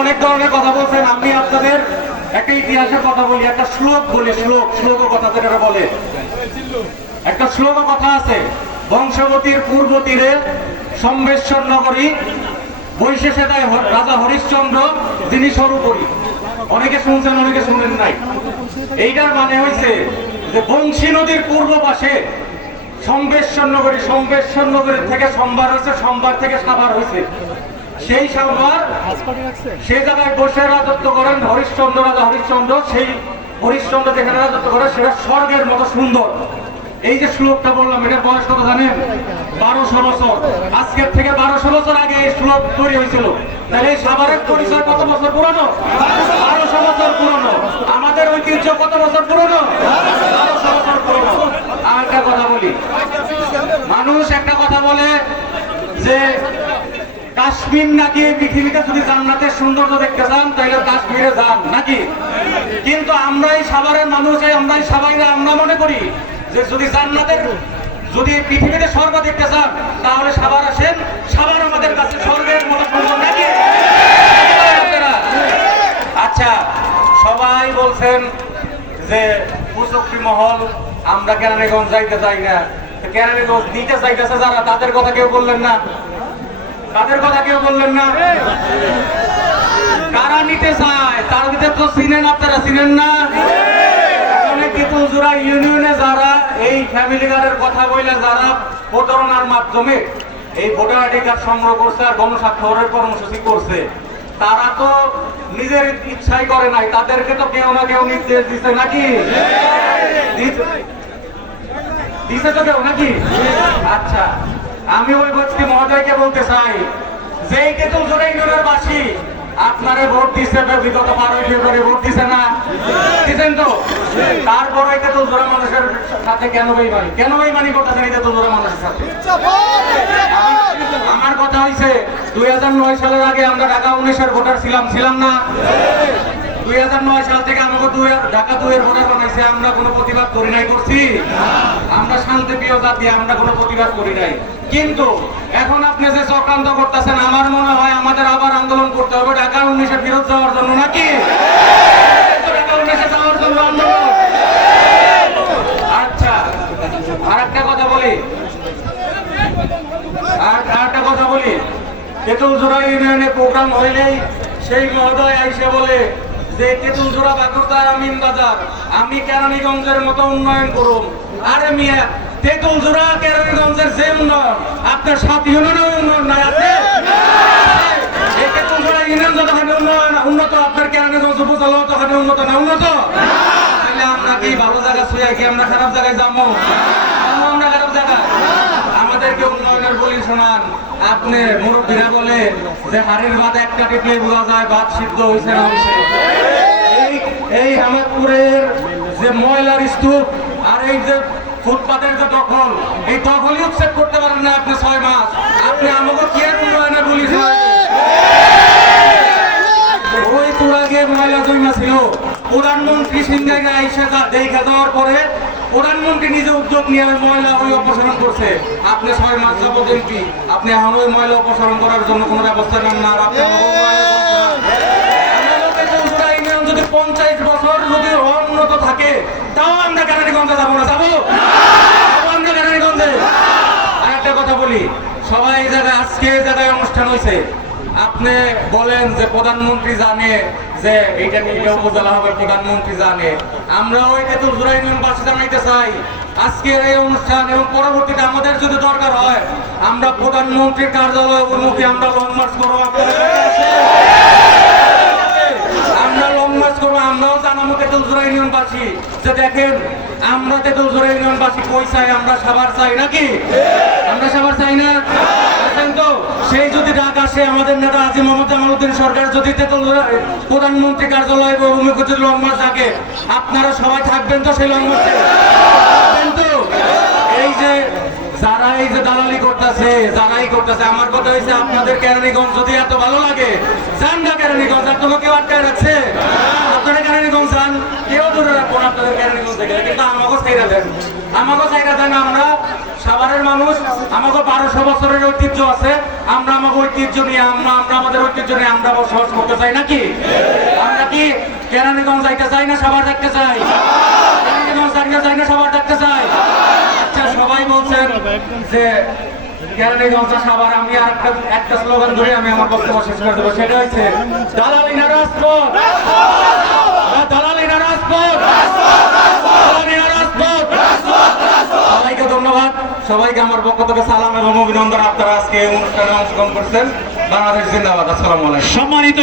অনেক ধরনের কথা বলছেন। আমি আপনাদের একটা ইতিহাসের কথা বলি, একটা শ্লোক বলি। শ্লোক কথা যেটা বলে, একটা শ্লোক কথা আছে, বংশবতীর পূর্ব তীরে সম্বেশ্বর নগরী, বৈশেষে তাই রাজা হরিশ্চন্দ্র যিনি সর্বোপরি। অনেকে শুনছেন, অনেকে শুনেন নাই। এইটার মানে হয়েছে যে বংশী নদীর পূর্ব পাশে সম্বেশ্বর নগরীর থেকে সম্ভার হয়েছে, সম্ভার থেকে সাভার হয়েছে। সেই সাভার সেই জায়গায় বসে রাজত্ব করেন হরিশ্চন্দ্র, রাজা হরিশ্চন্দ্র। সেই হরিশ্চন্দ্র যেখানে রাজত্ব করে সেটা স্বর্গের মতো সুন্দর। এই যে শ্লোকটা বললাম, এটা বয়স কত জানেন? 1200 বছর। আজকের থেকে 1200 বছর আগে এই শ্লোক তৈরি হয়েছিল। তাহলে এই সাভারের পরিচয় কত বছর পুরনো? 1200 বছর পুরনো। আমাদের ঐতিহ্য কত বছর পুরনো? 1200 বছর পুরনো। আর একটা কথা বলি, মানুষ একটা কথা বলে যে কাশ্মীর নাকি পৃথিবীতে যদি জান্নাতের সৌন্দর্য দেখতে চান তাহলে কাশ্মীরে যান নাকি। কিন্তু আমরা এই সাভারের মানুষ, আমরা এই সাভাইরা আমরা মনে করি যে যদি পৃথিবীতে স্বর্গ দেখতে চান তাহলে সাভার আসেন। সাভার আমাদের কাছে স্বর্গের মতো সুন্দর নাকি। আচ্ছা, সবাই বলছেন যে কুচক্রী মহল, আমরা কেরানীগঞ্জ যাইতে চাই না। কেরানীগঞ্জ নিতে চাইতেছে যারা, তাদের কথা কেউ বললেন না। তাদের কথা কেউ বললেন না। কারা নিতে চায় তার ভিতরে তো চিনেন, আপনারা চিনেন না। কেতুলজোড়া ইউনিয়নে যারা এই ফ্যামিলি কার্ডের কথা বলে যারা প্রতারণার মাধ্যমে এই ভোটার আইডি কার্ড সংগ্রহ করছে আর গণস্বাক্ষরের কর্মসূচি করছে, তারা তো নিজের ইচ্ছাই করে নাই, তাদেরকে তো কেউ না কেউ নির্দেশ দিচ্ছে নাকি। দিছে তো কেউ নাকি। আচ্ছা, আমি ওই ব্যক্তি মহোদয়কে বলতে চাই যে এই কেতুলজোড়া ইউনিয়নের বাসী আপনারে ভোট দিচ্ছে, বিগত 12 ফেব্রুয়ারি ভোট দিছে না, দিচ্ছেন তো। তারপরে কেতুলজোড়া মানুষের সাথে কেন বেইমানি করতেছেন এই কেতুলজোড়া মানুষের সাথে? আমার কথা হইছে 2009 সালের আগে আমরা ঢাকা 19-এর ভোটার ছিলাম না। 2009 সাল থেকে আমাকে ঢাকা 2-এর ভোটার বানাইছে। আমরা কোনো প্রতিবাদ করি নাই, করছি? আমরা শান্তিপ্রিয় জাতি, আমরা কোনো প্রতিবাদ করি নাই। কিন্তু এখন আপনি যে চক্রান্ত করতেছেন, আমার মনে হয় আমাদের আবার আন্দোলন করতে হবে ঢাকা 19-এ ফেরত যাওয়ার জন্য নাকি। ঢাকা 19-এ যাওয়ার জন্য আন্দোলন। আচ্ছা, আর একটা কথা বলি, কেতুলজোড়া ইউনিয়নে প্রোগ্রাম হইলেই সেই মহোদয় আইসে বলে যে কেতুলজোড়া বাগুরদার আমিন বাজার আমি কেরানীগঞ্জের মতো উন্নয়ন করুম। আরে মিয়া, তেতুলজোড়া কেরানীগঞ্জের যে উন্নয়ন, আপনার 7 ইউনিয়নের উন্নয়ন নাই আছে। এই কেতুলজোড়া ইউনিয়ন যতখানি উন্নত, আপনার কেরানীগঞ্জ উপজেলা ততখানি উন্নত না। উন্নত তাহলে আমরা কি ভালো জায়গা ছুঁয়ে কি আমরা খারাপ জায়গায় যাবো? আমরা খারাপ জায়গায়। আমাদেরকে উন্নয়নের বলি শোনান। আপনি মুরব্বীরা বলে যে হাড়ির ভাত একটা টিপলে বোঝা যায় ভাত সিদ্ধ হয়েছে না হয়েছে। এই হামাদপুরের যে ময়লার স্তূপ আর এই যে ফুটপাতের যে দখল, এই দখলই উচ্ছেদ করতে পারেন না আপনি 6 মাস। আপনি আমাকে কি আর উন্নয়নের বলি শোনান? ওই তোরাগে ময়লা জমা ছিল, প্রধানমন্ত্রী সিংহায় আইসা দেখা যাওয়ার পরে প্রধানমন্ত্রী নিজে উদ্যোগ নিয়ে ময়লা ওই অপসারণ করছে। আপনি 6 মাস যাবত এমপি, আপনি এখন ওই ময়লা অপসারণ করার জন্য কোনো ব্যবস্থা নেন না। আর আপনি যদি 50 বছর যদি উন্নত থাকে তাও আমরা কেরানীগঞ্জে যাবো না। যাবো আমরা কেরানীগঞ্জে। আর একটা কথা বলি, সবাই এই জায়গায় আজকে এই জায়গায় অনুষ্ঠান হয়েছে, আপনি বলেন যে প্রধানমন্ত্রী জানে যে এইটা নিয়ে উপজেলা হবে, প্রধানমন্ত্রী জানে। আমরা ওই কেতুলজোড়া ইউনিয়ন বাসী জানাইতে চাই আজকের এই অনুষ্ঠান এবং পরবর্তীতে আমাদের যদি দরকার হয় আমরা প্রধানমন্ত্রীর কার্যালয় অভিমুখে আমরা লং মার্চ করবো। আমরা লং মার্চ করবো। আমরাও জানাবো তেতুলজোড়া ইউনিয়ন বাসী যে দেখেন আমরা তেতুলজোড়া ইউনিয়ন বাসী কই চাই, আমরা সাভার চাই নাকি। আমরা সাভার চাই না। তো সেই যদি ডাক আসে আমাদের নেতা আজি মোহাম্মদ জামালউদ্দিন সরকার যদি প্রধানমন্ত্রী কার্যালয় অভিমুখে যদি লং মার্চ থাকে, আপনারা সবাই থাকবেন তো সেই লং মার্চে? কিন্তু এই যে যারা এই যে দালালি করতেছে, আমার কথা হয়েছে আপনাদের কেরানীগঞ্জ যদি এত ভালো লাগে যান না কেরানীগঞ্জ। আপনাকে কেউ আটকায় রাখছে? আপনারা কেরানীগঞ্জ যান, কেউ দূরে রাখবো না আপনাদের কেরানীগঞ্জ থেকে। কিন্তু আমাকেও চাইরা দেন আমরা সাভারের মানুষ আমাকে 1200 বছরের ঐতিহ্য আছে, আমরা আমাকে ঐতিহ্য নিয়ে আমরা আমাদের ঐতিহ্য নিয়ে আমরা বসবাস করতে চাই নাকি? আমরা কি কেরানীগঞ্জ যাইতে চাই না সাভার দেখতে চাই? কেরানীগঞ্জ যাইতে চাই না সাভার দেখতে চাই? আচ্ছা, সবাই বলছেন যে কেরানীগঞ্জ সাভার, আমি আর একটা স্লোগান ধরে আমি আমার বক্তব্য শেষ করে দেবো, সেটা হচ্ছে দালালি না রাজপথ, দালালি না রাজপথ, দালালি না রাজপথ। সবাইকে ধন্যবাদ, সবাইকে আমার পক্ষ থেকে সালাম এবং অভিনন্দন। আপনারা আজকে এই অনুষ্ঠানে অংশগ্রহণ করছেন। বাংলাদেশ জিন্দাবাদ। আসসালামু আলাইকুম। সম্মানিত